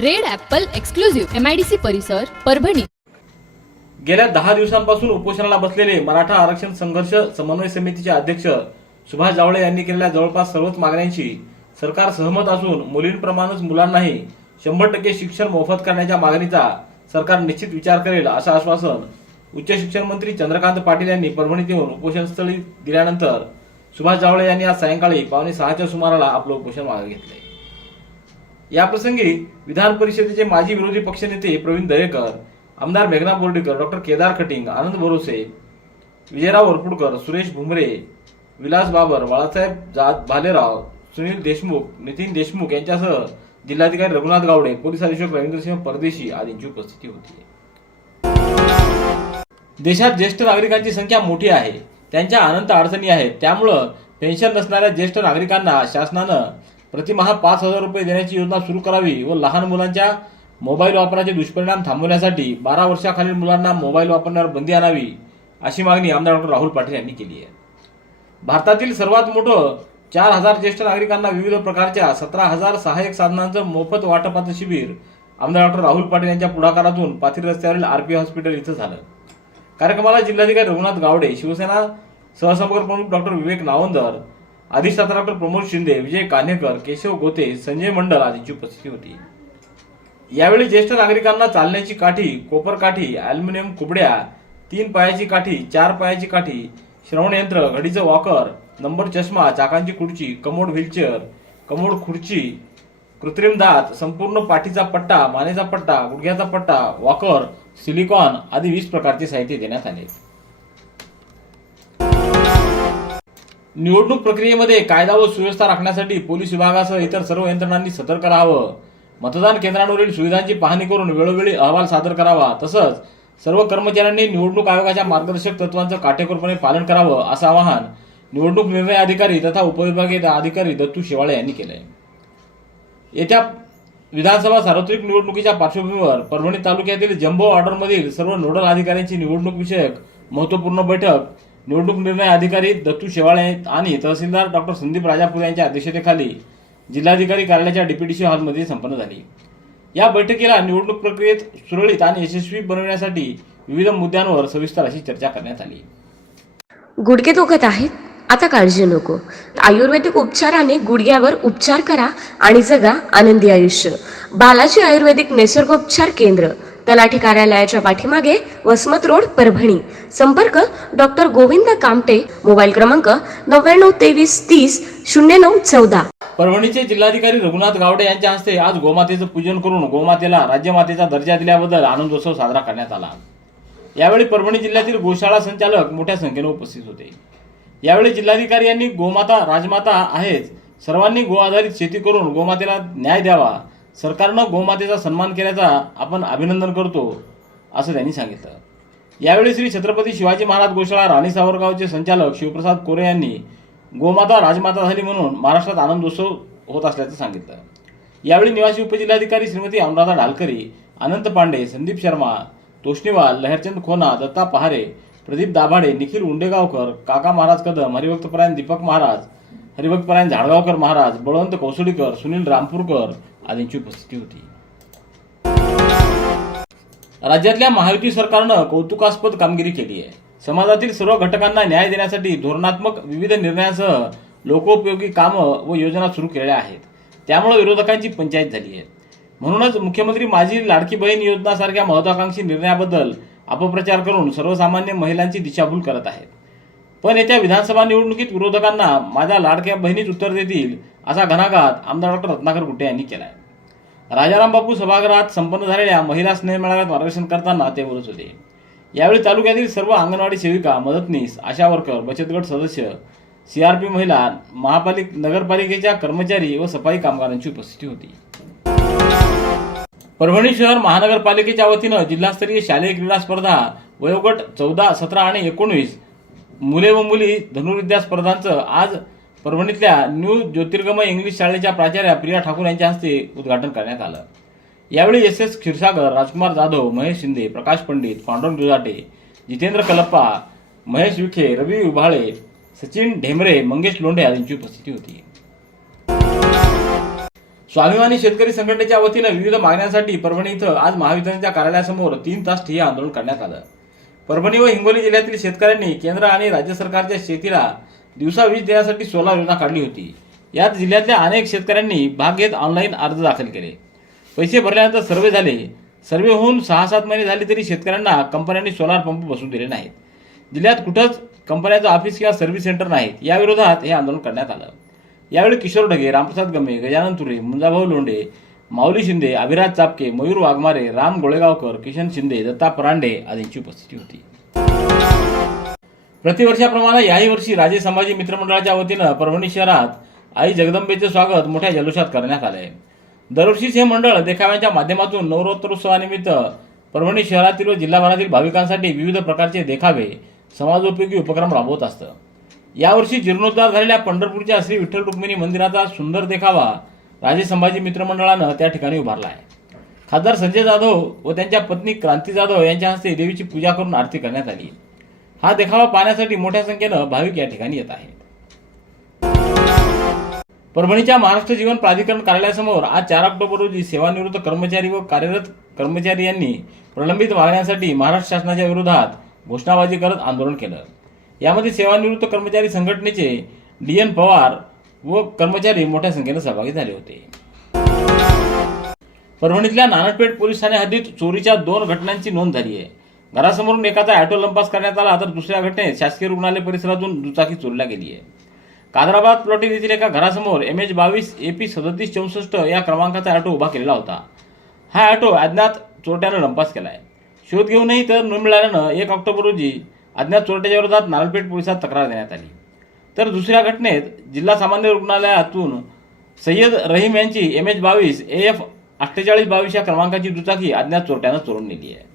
Red apple exclusive MIDC परिसर परभणी. गेल्या दहा दिवसांपासून उपोषणाला बसलेले मराठा आरक्षण संघर्ष समन्वय समितीचे अध्यक्ष सुभाष जावळे यांनी केलेल्या जवळपास सर्वच मागण्यांशी सरकार सहमत असून मुलींप्रमाणेच मुलांनाही शंभर टक्के शिक्षण मोफत करण्याच्या मागणीचा सरकार निश्चित विचार करेल असं आश्वासन उच्च शिक्षण मंत्री चंद्रकांत पाटील यांनी परभणीत येऊन उपोषणस्थळी दिल्यानंतर सुभाष जावळे यांनी आज सायंकाळी पावणे सहाच्या सुमाराला आपलं उपोषण मागे घेतले. याप्रसंगी विधान परिषदेचे माजी विरोधी पक्षनेते प्रवीण दरेकर आमदार मेघना बोर्डीकर डॉक्टर केदार खटिंग आनंद भरोसे विजयराव वरपुडकर सुरेश भुमरे विलास बाबर बाळासाहेब जात भालेराव सुनील देशमुख नितीन देशमुख यांच्यासह जिल्हाधिकारी रघुनाथ गावडे पोलीस अधीक्षक रवींद्रसिंह परदेशी आदींची उपस्थिती होती. देशात ज्येष्ठ नागरिकांची संख्या मोठी आहे. त्यांच्या अनंत अडचणी आहेत. त्यामुळं पेन्शन नसणाऱ्या ज्येष्ठ नागरिकांना शासनानं प्रतिमाहा पाच हजार रुपये देण्याची योजना सुरू करावी व लहान मुलांच्या मोबाईल वापराचे दुष्परिणाम थांबवण्यासाठी बारा वर्षाखालील मुलांना मोबाईल वापरण्यावर बंदी आणावी अशी मागणी आमदार डॉक्टर राहुल पाटील यांनी केली आहे. भारतातील सर्वात मोठं चार हजार ज्येष्ठ नागरिकांना विविध प्रकारच्या सतरा हजार सहाय्यक साधनांचं मोफत वाटपाचं शिबिर आमदार डॉक्टर राहुल पाटील यांच्या पुढाकारातून पाथरी रस्त्यावरील आरपी हॉस्पिटल इथं झालं. कार्यक्रमाला जिल्हाधिकारी रघुनाथ गावडे शिवसेना सहसंपर्क प्रमुख डॉक्टर विवेक नावंदर अधिष्ठाता प्रमोद शिंदे विजय कान्हेकर केशव गोते संजय मंडल आदींची उपस्थिती होती. यावेळी ज्येष्ठ नागरिकांना चालण्याची काठी कोपर काठी अॅल्युमिनियम कुबड्या तीन पायाची काठी चार पायाची काठी श्रवण यंत्र घडीचं वॉकर नंबर चष्मा चाकांची खुर्ची कमोड व्हीलचेअर कमोड खुर्ची कृत्रिम दात संपूर्ण पाठीचा पट्टा मानेचा पट्टा गुडघ्याचा पट्टा वॉकर सिलिकॉन आदी वीस प्रकारचे साहित्य देण्यात आले. निवडणूक प्रक्रियेमध्ये कायदा व सुव्यवस्था राखण्यासाठी पोलीस विभागासह इतर सर्व यंत्रणांनी सतर्क राहावं. मतदान केंद्रांवरील सुविधांची पाहणी करून वेळोवेळी अहवाल सादर करावा. तसंच सर्व कर्मचाऱ्यांनी निवडणूक आयोगाच्या मार्गदर्शक तत्वांचं काटेकोरपणे पालन करावं असं आवाहन निवडणूक निर्णय अधिकारी तथा उपविभागीय अधिकारी दत्तू शेवाळे यांनी केलंय. येत्या विधानसभा सार्वत्रिक निवडणुकीच्या पार्श्वभूमीवर परभणी तालुक्यातील जम्बो ऑर्डरमधील सर्व नोडल अधिकाऱ्यांची निवडणूक विषयक महत्त्वपूर्ण बैठक निवडणूक निर्णय अधिकारी दत्तू शेवाळे आणि तहसीलदार डॉक्टर संदीप राजापूर यांच्या अध्यक्षतेखाली जिल्हाधिकारी कार्यालयाच्या डीपीडीसी हॉलमध्ये संपन्न झाली. या बैठकीला निवडणूक प्रक्रियेत सुरळीत आणि यशस्वी बनवण्यासाठी विविध मुद्द्यांवर सविस्तर अशी चर्चा करण्यात आली. गुडघे दुखत आहेत? आता काळजी नको. आयुर्वेदिक उपचाराने गुडघ्यावर उपचार करा आणि जगा आनंदी आयुष्य. बालाजी आयुर्वेदिक निसर्गोपचार केंद्र. तलाठी कार्यालयाच्या पाठीमागे वसमत रोड परभणी. संपर्क डॉक्टर गोविंद कामटे मोबाईल क्रमांक नव्याण्णव तेवीस तीस शून्य नऊ चौदा. परभणीचे जिल्हाधिकारी रघुनाथ गावडे यांच्या हस्ते आज गोमातेचं पूजन करून गोमातेला राज्यमातेचा दर्जा दिल्याबद्दल आनंदोत्सव साजरा करण्यात आला. यावेळी परभणी जिल्ह्यातील गोशाळा संचालक मोठ्या संख्येने उपस्थित होते. यावेळी जिल्हाधिकारी यांनी गोमाता राजमाता आहेच सर्वांनी गो आधारित शेती करून गोमातेला न्याय द्यावा. सरकारनं गोमातेचा सन्मान केल्याचा आपण अभिनंदन करतो असं त्यांनी सांगितलं. यावेळी श्री छत्रपती शिवाजी महाराज गोशाळा राणी सावरगावचे संचालक शिवप्रसाद कोरे यांनी गोमाता राजमाता झाली म्हणून महाराष्ट्रात आनंदोत्सव होत असल्याचं सांगितलं. यावेळी निवासी उपजिल्हाधिकारी श्रीमती अनुराधा ढालकरी अनंत पांडे संदीप शर्मा तोष्णीवाल लहरचंद खोना दत्ता पहारे प्रदीप दाभाडे निखिल उंडेगावकर काका महाराज कदम हरिभक्तपरायण दीपक महाराज हरिभक्तपरायण झाडगावकर महाराज बळवंत कौसुडीकर सुनील रामपूरकर आदींची उपस्थिती होती. राज्यातल्या महायुती सरकारनं कौतुकास्पद कामगिरी केली आहे. समाजातील सर्व घटकांना न्याय देण्यासाठी धोरणात्मक विविध निर्णयासह लोकोपयोगी कामं व योजना सुरू केलेल्या आहेत. त्यामुळे विरोधकांची पंचायत झाली आहे. म्हणूनच मुख्यमंत्री माझी लाडकी बहीण योजनासारख्या महत्वाकांक्षी निर्णयाबद्दल अपप्रचार करून सर्वसामान्य महिलांची दिशाभूल करत आहेत. पण येत्या विधानसभा निवडणुकीत विरोधकांना माझ्या लाडक्या बहिणीच उत्तर देतील असा घणाघात आमदार डॉक्टर रत्नाकर गुट्टे यांनी केलाय. राजाराम बापू सभागृहात संपन्न झालेल्या महिला स्नेह मेळाव्यात मार्गदर्शन करताना ते बोलत होते. यावेळी तालुक्यातील सर्व अंगणवाडी सेविका मदतनीस आशा वर्कर बचत गट सदस्य सीआरपी महिला महापालिक नगरपालिकेच्या कर्मचारी व सफाई कामगारांची उपस्थिती होती. परभणी शहर महानगरपालिकेच्या वतीनं जिल्हास्तरीय शालेय क्रीडा स्पर्धा वयोगट चौदा सतरा आणि एकोणीस मुले व मुली धनुर्विद्या स्पर्धांचं आज परभणीतल्या न्यू ज्योतिर्गमय इंग्लिश शाळेच्या प्राचार्या प्रिया ठाकूर यांच्या हस्ते उद्घाटन करण्यात आलं. यावेळी एस एस क्षीरसागर राजकुमार जाधव महेश शिंदे प्रकाश पंडित पांडुरंग दुजाटे जितेंद्र कलप्पा महेश विखे रवी उभाळे सचिन ढेमरे मंगेश लोंढे आदींची उपस्थिती होती. स्वाभिमानी शेतकरी संघटनेच्या वतीनं विविध मागण्यांसाठी परभणी इथं आज महावितरणच्या कार्यालयासमोर तीन तास ठिय्या आंदोलन करण्यात आलं. परभणी व हिंगोली जिल्ह्यातील शेतकऱ्यांनी केंद्र आणि राज्य सरकारच्या शेतीला दिवसा वीज देण्यासाठी सोलार योजना काढली होती. यात जिल्ह्यातल्या अनेक शेतकऱ्यांनी भाग घेत ऑनलाईन अर्ज दाखल केले. पैसे भरल्यानंतर सर्वे झाले. सर्वे होऊन सहा सात महिने झाले तरी शेतकऱ्यांना कंपन्यांनी सोलार पंप बसून दिले नाहीत. जिल्ह्यात कुठंच कंपन्याचं ऑफिस किंवा सर्व्हिस सेंटर नाहीत. याविरोधात हे आंदोलन करण्यात आलं. यावेळी किशोर ढगे रामप्रसाद गमे गजानन तुरे मुंजाभाऊ लोंढे माऊली शिंदे अभिराज चापके मयूर वाघमारे राम गोळेगावकर किशन शिंदे दत्ता परांडे आदींची उपस्थिती होती. प्रतिवर्षाप्रमाणे याही वर्षी राजे संभाजी मित्रमंडळाच्या वतीनं परभणी शहरात आई जगदंबेचे स्वागत मोठ्या जल्लोषात करण्यात आले दरवर्षीच हे मंडळ देखाव्यांच्या माध्यमातून नवरोत्रोत्सवानिमित्त परभणी शहरातील व जिल्हाभरातील भाविकांसाठी विविध प्रकारचे देखावे समाजोपयोगी उपक्रम राबवत असतं. यावर्षी जीर्णोद्धार झालेल्या पंढरपूरच्या श्री विठ्ठल रुक्मिणी मंदिराचा सुंदर देखावा राजे संभाजी मित्रमंडळानं त्या ठिकाणी उभारला आहे. खासदार संजय जाधव व त्यांच्या पत्नी क्रांती जाधव यांच्या हस्ते देवीची पूजा करून आरती करण्यात आली. हा देखावा पाहण्यासाठी मोठ्या संख्येनं भाविक या ठिकाणी येत आहेत. परभणीच्या महाराष्ट्र जीवन प्राधिकरण कार्यालयासमोर आज चार ऑक्टोबर रोजी सेवानिवृत्त कर्मचारी व कार्यरत कर्मचारी यांनी प्रलंबित मागण्यांसाठी महाराष्ट्र शासनाच्या विरोधात घोषणाबाजी करत आंदोलन केलं. यामध्ये सेवानिवृत्त कर्मचारी संघटनेचे डी एन पवार व कर्मचारी मोठ्या संख्येनं सहभागी झाले होते. परभणीतल्या नानटपेठ पोलीस ठाणे हद्दीत चोरीच्या दोन घटनांची नोंद झाली आहे. घरासमोरून एकाचा ऑटो लंपास करण्यात आला तर दुसऱ्या घटनेत शासकीय रुग्णालय परिसरातून दुचाकी चोरल्या गेली आहे. कादराबाद प्लॉटिंग येथील एका घरासमोर एम एच बावीस ए पी सदतीस चौसष्ट या क्रमांकाचा ऑटो उभा केलेला होता. हा ऑटो अज्ञात चोरट्यानं लंपास केला आहे शोध घेऊनही तर न मिळाल्यानं एक ऑक्टोबर रोजी अज्ञात चोरट्याच्या विरोधात नालपेठ पोलिसात तक्रार देण्यात आली. तर दुसऱ्या घटनेत जिल्हा सामान्य रुग्णालयातून सय्यद रहीम यांची एम एच बावीस ए एफ अठ्ठेचाळीस बावीस या क्रमांकाची दुचाकी अज्ञात चोरट्यानं चोरून नेली आहे.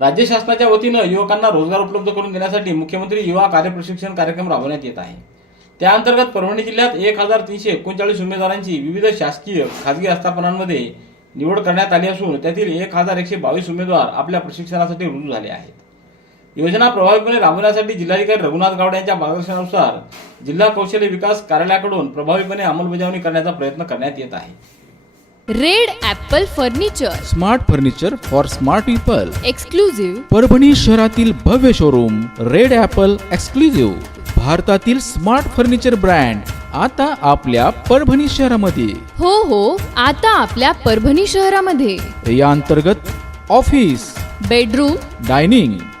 राज्य शासनाच्या वतीनं युवकांना रोजगार उपलब्ध करून देण्यासाठी मुख्यमंत्री युवा कार्यप्रशिक्षण कार्यक्रम राबवण्यात येत आहे. त्या अंतर्गत परभणी जिल्ह्यात एक हजार तीनशे एकोणचाळीस उमेदवारांची विविध शासकीय खाजगी आस्थापनांमध्ये निवड करण्यात आली असून त्यातील एक हजार एकशे बावीस उमेदवार आपल्या प्रशिक्षणासाठी रुजू झाले आहेत. योजना प्रभावीपणे राबवण्यासाठी जिल्हाधिकारी रघुनाथ गावडे यांच्या मार्गदर्शनानुसार जिल्हा कौशल्य विकास कार्यालयाकडून प्रभावीपणे अंमलबजावणी करण्याचा प्रयत्न करण्यात येत आहे. Red apple furniture. Smart furniture for smart people. Exclusive Parbhani शहरातील भव्य शोरूम रेड ॲपल एक्सक्लुझिव्ह. भारतातील स्मार्ट फर्निचर ब्रँड आता आपल्या परभणी शहरामध्ये. हो हो आता आपल्या परभणी शहरामध्ये. या अंतर्गत ऑफिस बेडरूम. डायनिंग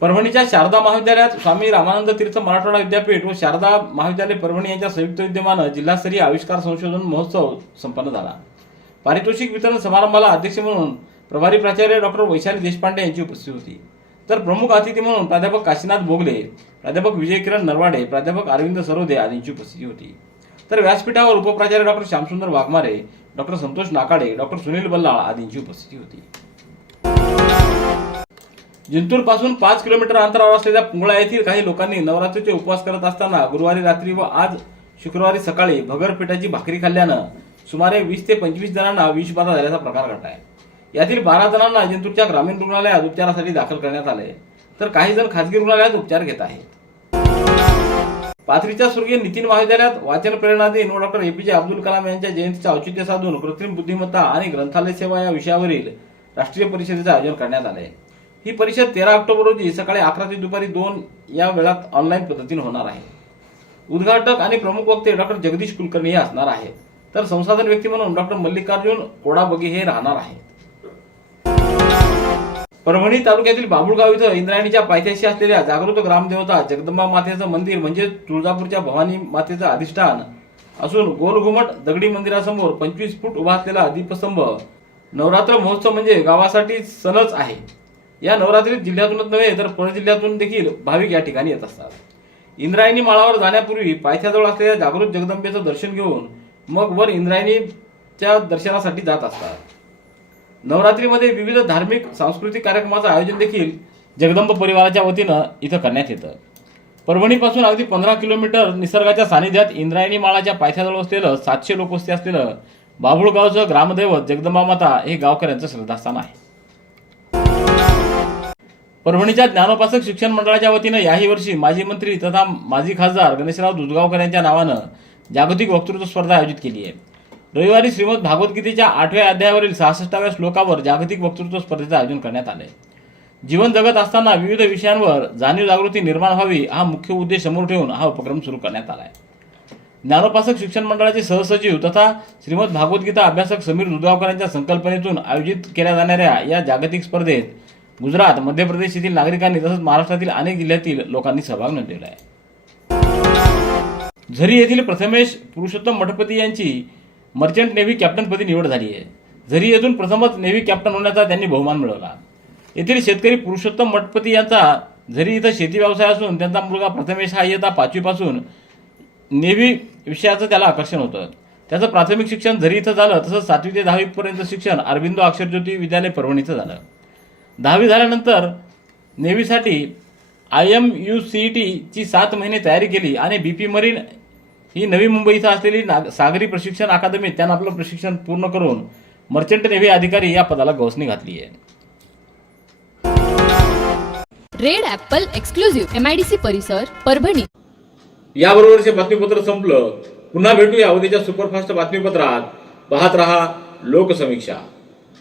परभणीच्या शारदा महाविद्यालयात स्वामी रामानंद तीर्थ मराठवाडा विद्यापीठ व शारदा महाविद्यालय परभणी यांच्या संयुक्त विद्यमानं जिल्हास्तरीय आविष्कार संशोधन महोत्सव संपन्न झाला. पारितोषिक वितरण समारंभाला अध्यक्ष म्हणून प्रभारी प्राचार्य डॉक्टर वैशाली देशपांडे यांची उपस्थिती होती. तर प्रमुख अतिथी म्हणून प्राध्यापक काशीनाथ बोगले प्राध्यापक विजय किरण नरवाडे प्राध्यापक अरविंद सरोदे आदींची उपस्थिती होती. तर व्यासपीठावर उपप्राचार्य doctor Shyamsundar Waghmare doctor Santosh Nakade doctor Sunil Ballal आदींची उपस्थिती होती. जिंतूरपासून पाच किलोमीटर अंतरावर असलेल्या पुंगळा येथील काही लोकांनी नवरात्रीचे उपवास करत असताना गुरुवारी रात्री व आज शुक्रवारी सकाळी भगर पिठाची भाकरी खाल्ल्यानं सुमारे वीस ते पंचवीस जणांना विषबाधा झाल्याचा प्रकार घडलाय. यातील बारा जणांना जिंतूरच्या ग्रामीण रुग्णालयात उपचारासाठी दाखल करण्यात आले. तर काही जण खासगी रुग्णालयात उपचार घेत आहेत. पाथरीच्या स्वर्गीय नितीन महाविद्यालयात वाचन प्रेरणा दिन ए डॉक्टर एपीजे अब्दुल कलाम यांच्या जयंतीचे औचित्य साधून कृत्रिम बुद्धिमत्ता आणि ग्रंथालय सेवा या विषयावरील राष्ट्रीय परिषदेचे आयोजन करण्यात आले ही परिषद तेरा ऑक्टोबर रोजी सकाळी अकरा ते दुपारी दोन या वेळात ऑनलाईन पद्धतीने होणार आहे. उद्घाटक आणि प्रमुख वक्ते डॉक्टर जगदीश कुलकर्णी हे असणार आहेत. तर संसाधन व्यक्ती म्हणून डॉक्टर मल्लिकार्जुन कोडाबगे हे राहणार आहेत. परभणी तालुक्यातील बाबुळगाव इथं इंद्रायणीच्या पायथ्याशी असलेल्या जागृत ग्रामदेवता जगदंबा मातेचं मंदिर म्हणजे तुळजापूरच्या भवानी मातेचं अधिष्ठान असून गोलघुमट दगडी मंदिरासमोर पंचवीस फूट उभा असलेला दीपस्तंभ नवरात्र महोत्सव म्हणजे गावासाठी सणच आहे. या नवरात्रीत जिल्ह्यातूनच नव्हे तर पुणे जिल्ह्यातून देखील भाविक या ठिकाणी येत असतात. इंद्रायणी माळावर जाण्यापूर्वी पायथ्याजवळ असलेल्या जागृत जगदंबेचं दर्शन घेऊन मग वर इंद्रायणीच्या दर्शनासाठी जात असतात. नवरात्रीमध्ये विविध धार्मिक सांस्कृतिक कार्यक्रमाचं आयोजन देखील जगदंब परिवाराच्या वतीनं इथं करण्यात येतं. परभणीपासून अगदी पंधरा किलोमीटर निसर्गाच्या सानिध्यात इंद्रायणी माळाच्या पायथ्याजवळ असलेलं सातशे लोकवस्ती असलेलं बाभुळगावचं ग्रामदैवत जगदंबा माता हे गावकऱ्यांचं श्रद्धास्थान आहे. परभणीच्या ज्ञानोपासक शिक्षण मंडळाच्या वतीनं याही वर्षी माजी मंत्री तथा माजी खासदार गणेशराव दुधगावकर यांच्या नावानं जागतिक वक्तृत्व स्पर्धा आयोजित केली आहे. रविवारी श्रीमद भागवद्गीतेच्या आठव्या अध्यायावरील सहासष्टाव्या श्लोकावर जागतिक वक्तृत्व स्पर्धेचं आयोजन करण्यात आलंय. जीवन जगत असताना विविध विषयांवर जाणीव जागृती निर्माण व्हावी हा मुख्य उद्देश समोर ठेवून हा उपक्रम सुरू करण्यात आला आहे ज्ञानोपासक शिक्षण मंडळाचे सहसचिव तथा श्रीमद भागवद्गीता अभ्यासक समीर दुधगावकर यांच्या संकल्पनेतून आयोजित केल्या जाणाऱ्या या जागतिक स्पर्धेत गुजरात मध्य प्रदेश येथील नागरिकांनी तसंच महाराष्ट्रातील अनेक जिल्ह्यातील लोकांनी सहभाग नोंदवला आहे झरी येथील प्रथमेश पुरुषोत्तम मठपती यांची मर्चंट नेव्ही कॅप्टनपदी निवड झाली आहे. झरी येथून प्रथमच नेव्ही कॅप्टन होण्याचा त्यांनी बहुमान मिळवला. येथील शेतकरी पुरुषोत्तम मठपती यांचा झरी इथं शेती व्यवसाय असून त्यांचा मुलगा प्रथमेश हा इयत्ता पाचवीपासून नेव्ही विषयाचं त्याला आकर्षण होतं. त्याचं प्राथमिक शिक्षण झरी इथं झालं तसंच सातवी ते दहावीपर्यंत शिक्षण अरविंदो अक्षरज्योती विद्यालय परभणी इथं झालं. दहावी झाल्यानंतर नेव्हीसाठी आय एम यू सी टीची सात महिने तयारी केली आणि बी पी मरीन ही नवी मुंबई इथं असलेली नाग सागरी प्रशिक्षण अकादमीत त्यानं आपलं प्रशिक्षण पूर्ण करून मर्चंट नेव्ही अधिकारी या पदाला गवसणी घातली आहे. Red apple exclusive M I D C परिसर परभणी. याबरोबरचे बातमीपत्र संपलं पुन्हा भेटूया उद्याच्या सुपरफास्ट बातमीपत्रात. पाहत रहा लोकसमीक्षा.